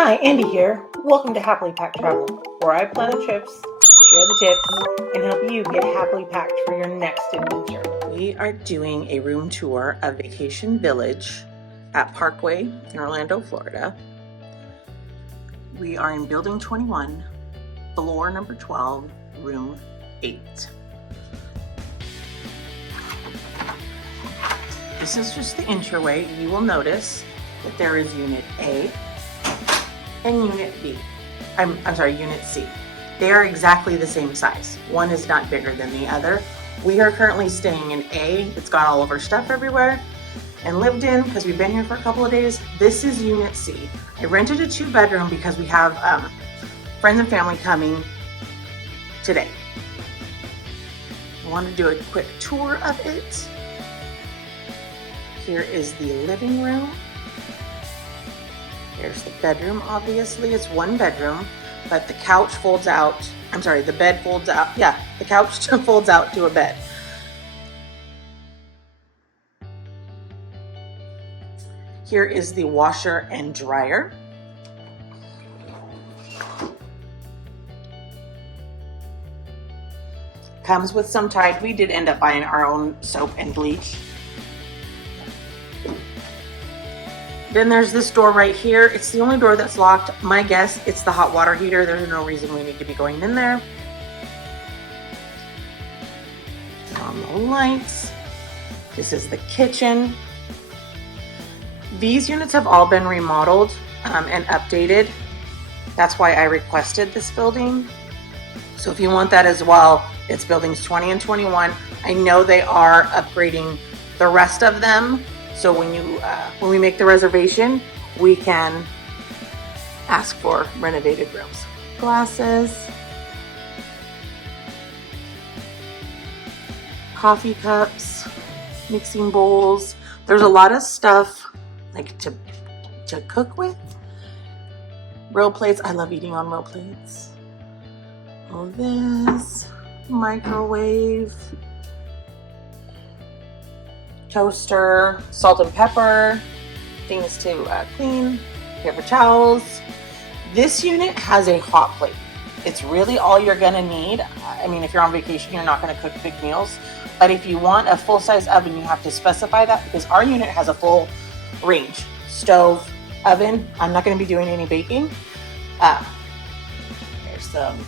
Hi, Andi here. Welcome to Happily Packed Travel, where I plan the trips, share the tips, and help you get happily packed for your next adventure. We are doing a room tour of Vacation Village at Parkway in Orlando, Florida. We are in Building 21, floor number 12, room 8. This is just the entryway. You will notice that there is Unit A and Unit B. I'm sorry, Unit C. They are exactly the same size. One is not bigger than the other. We are currently staying in A. It's got all of our stuff everywhere and lived in because we've been here for a couple of days. This is Unit C. I rented a 2-bedroom because we have friends and family coming today. I want to do a quick tour of it. Here is the living room. There's the bedroom, obviously. It's 1 bedroom, but the couch folds out. I'm sorry, the bed folds out. Yeah, the couch folds out to a bed. Here is the washer and dryer. Comes with some Tide. We did end up buying our own soap and bleach. Then there's this door right here. It's the only door that's locked. My guess, it's the hot water heater. There's no reason we need to be going in there. On the lights. This is the kitchen. These units have all been remodeled and updated. That's why I requested this building. So if you want that as well, it's buildings 20 and 21. I know they are upgrading the rest of them. So when we make the reservation, we can ask for renovated rooms. Glasses, coffee cups, mixing bowls. There's a lot of stuff like to cook with. Real plates. I love eating on real plates. All this, microwave. Toaster, salt and pepper, things to clean, paper towels. This unit has a hot plate. It's really all you're gonna need. I mean, if you're on vacation, you're not gonna cook big meals. But if you want a full-size oven, you have to specify that because our unit has a full range. Stove, oven. I'm not gonna be doing any baking. There's some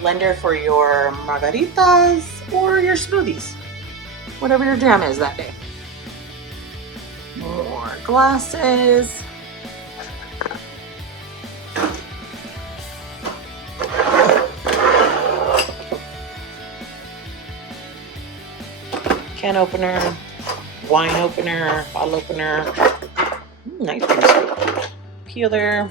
blender for your margaritas or your smoothies. Whatever your jam is that day. More glasses. Can opener, wine opener, bottle opener. Nice peeler.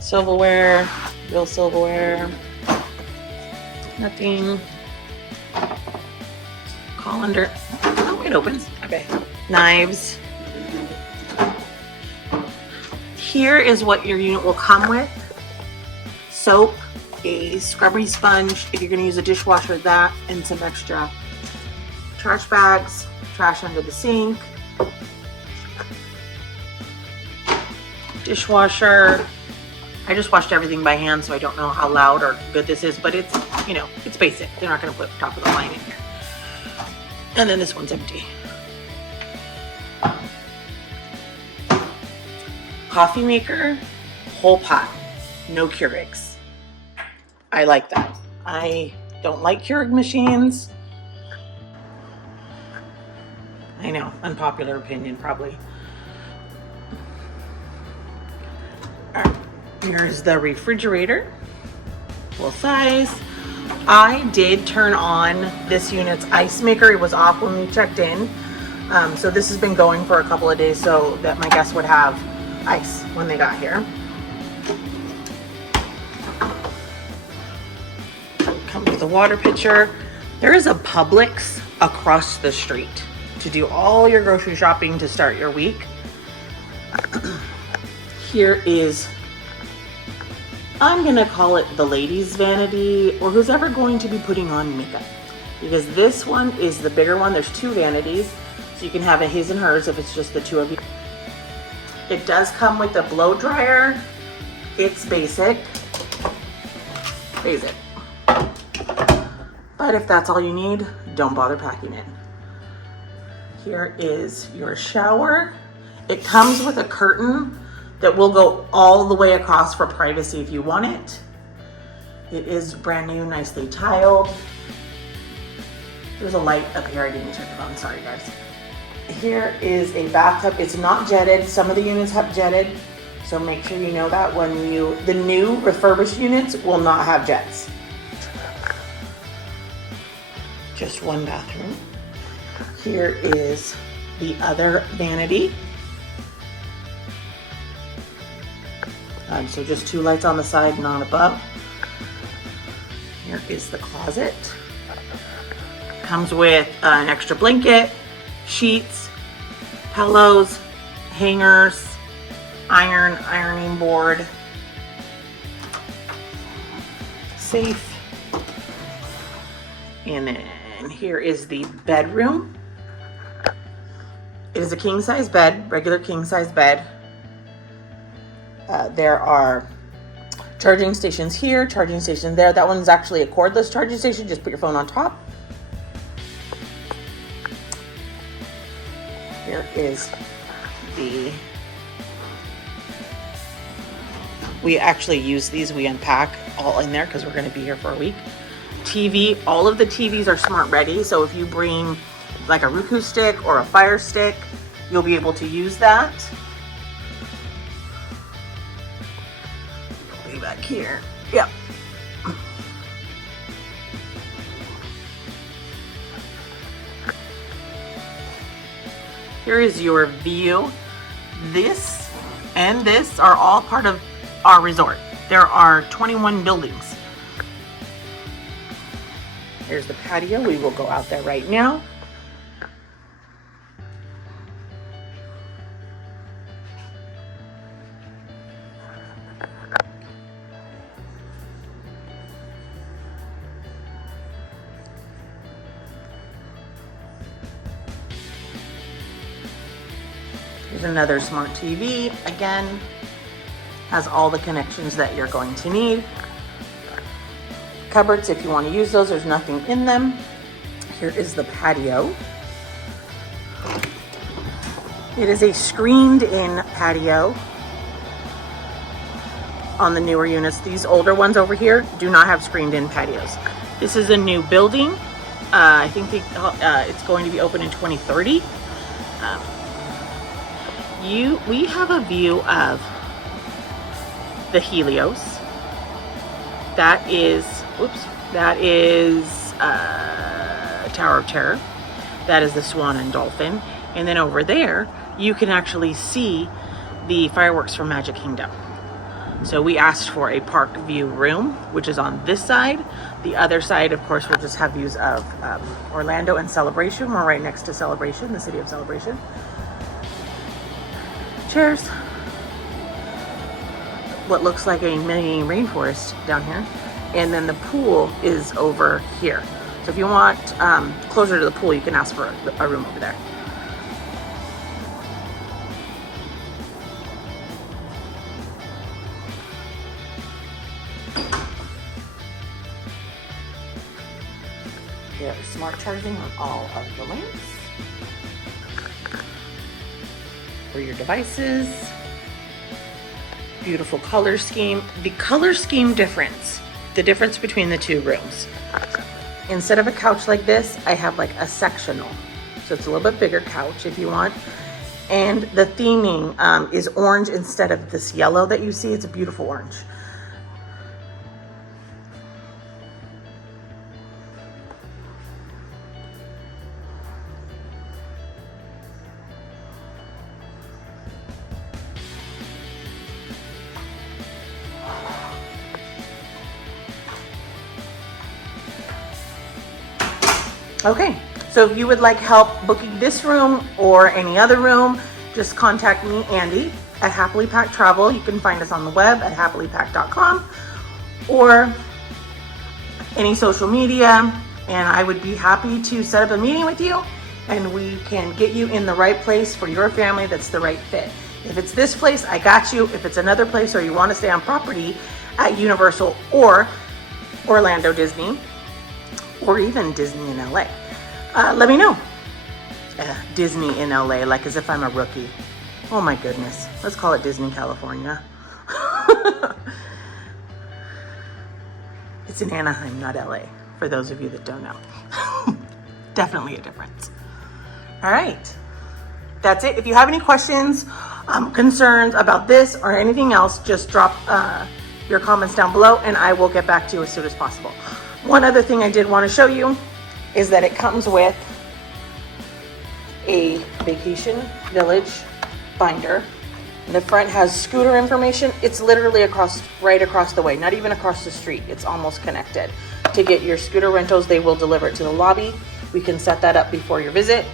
Silverware, real silverware, nothing. Colander. Oh, it opens. Okay. Knives. Here is what your unit will come with. Soap, a scrubby sponge, if you're going to use a dishwasher, that, and some extra trash bags, trash under the sink, dishwasher. I just washed everything by hand, so I don't know how loud or good this is, but it's, you know, it's basic. They're not going to put top of the line in here. And then this one's empty. Coffee maker, whole pot, no Keurigs. I like that. I don't like Keurig machines. I know, unpopular opinion probably. Here's the refrigerator, full size. I did turn on this unit's ice maker. It was off when we checked in. So this has been going for a couple of days so that my guests would have ice when they got here. Comes with a water pitcher. There is a Publix across the street to do all your grocery shopping to start your week. Here is I'm gonna call it the ladies' vanity, or who's ever going to be putting on makeup. Because this one is the bigger one. There's 2 vanities, so you can have a his and hers if it's just the 2 of you. It does come with a blow dryer. It's basic. Basic. But if that's all you need, don't bother packing it. Here is your shower. It comes with a curtain that will go all the way across for privacy if you want it. It is brand new, nicely tiled. There's a light up here I didn't turn it on, sorry guys. Here is a bathtub. It's not jetted. Some of the units have jetted, so make sure you know that the new refurbished units will not have jets. Just 1 bathroom. Here is the other vanity. So just 2 lights on the side, not above. Here is the closet. Comes with an extra blanket, sheets, pillows, hangers, ironing board, safe. And then here is the bedroom. It is a king size bed, regular king size bed. There are charging stations here, charging station there. That one's actually a cordless charging station. Just put your phone on top. Here is we actually use these, we unpack all in there because we're going to be here for a week. TV, all of the TVs are smart ready. So if you bring like a Roku stick or a Fire Stick, you'll be able to use that. Way back here. Yep. Here is your view. This and this are all part of our resort. There are 21 buildings. Here's the patio. We will go out there right now. Here's another smart TV. Again, has all the connections that you're going to need. Cupboards, if you want to use those, there's nothing in them. Here is the patio. It is a screened-in patio on the newer units. These older ones over here do not have screened-in patios. This is a new building. I think it's going to be open in 2030. We have a view of the Helios. That is Tower of Terror. That is the Swan and Dolphin. And then over there, you can actually see the fireworks from Magic Kingdom. So we asked for a park view room, which is on this side. The other side, of course, will just have views of Orlando and Celebration. We're right next to Celebration, the city of Celebration. Chairs. What looks like a mini rainforest down here. And then the pool is over here. So if you want closer to the pool, you can ask for a room over there. There's smart charging on all of the lamps for your devices. Beautiful color scheme. The color scheme difference, the difference between the 2 rooms. Instead of a couch like this, I have like a sectional. So it's a little bit bigger couch if you want. And the theming is orange instead of this yellow that you see. It's a beautiful orange. Okay, so if you would like help booking this room or any other room, just contact me, Andi. at Happily Packed Travel. You can find us on the web at happilypacked.com or any social media, and I would be happy to set up a meeting with you and we can get you in the right place for your family that's the right fit. If it's this place, I got you. If it's another place or you want to stay on property at Universal or Orlando Disney or even Disney in LA, let me know. Disney in LA, like as if I'm a rookie. Oh my goodness. Let's call it Disney California. It's in Anaheim, not LA, for those of you that don't know. Definitely a difference. All right. That's it. If you have any questions, concerns about this or anything else, just drop your comments down below and I will get back to you as soon as possible. One other thing I did want to show you is that it comes with a vacation village binder. The front has scooter information. It's literally right across the way, not even across the street. It's almost connected. To get your scooter rentals, they will deliver it to the lobby. We can set that up before your visit.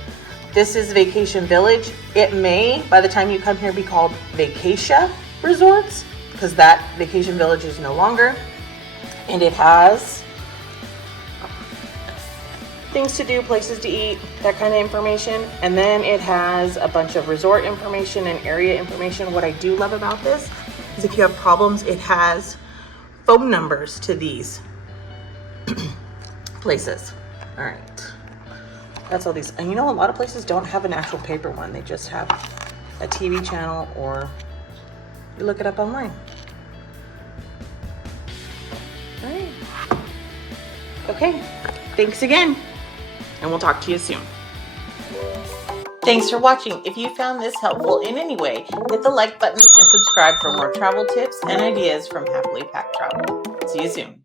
This is Vacation Village. It may, by the time you come here, be called Vacatia Resorts because that Vacation Village is no longer. And it has things to do, places to eat, that kind of information. And then it has a bunch of resort information and area information. What I do love about this is if you have problems, it has phone numbers to these places. All right. That's all these. And you know, a lot of places don't have an actual paper one. They just have a TV channel or you look it up online. All right. Okay. Thanks again. And we'll talk to you soon. Thanks for watching. If you found this helpful in any way, hit the like button and subscribe for more travel tips and ideas from Happily Packed Travel. See you soon.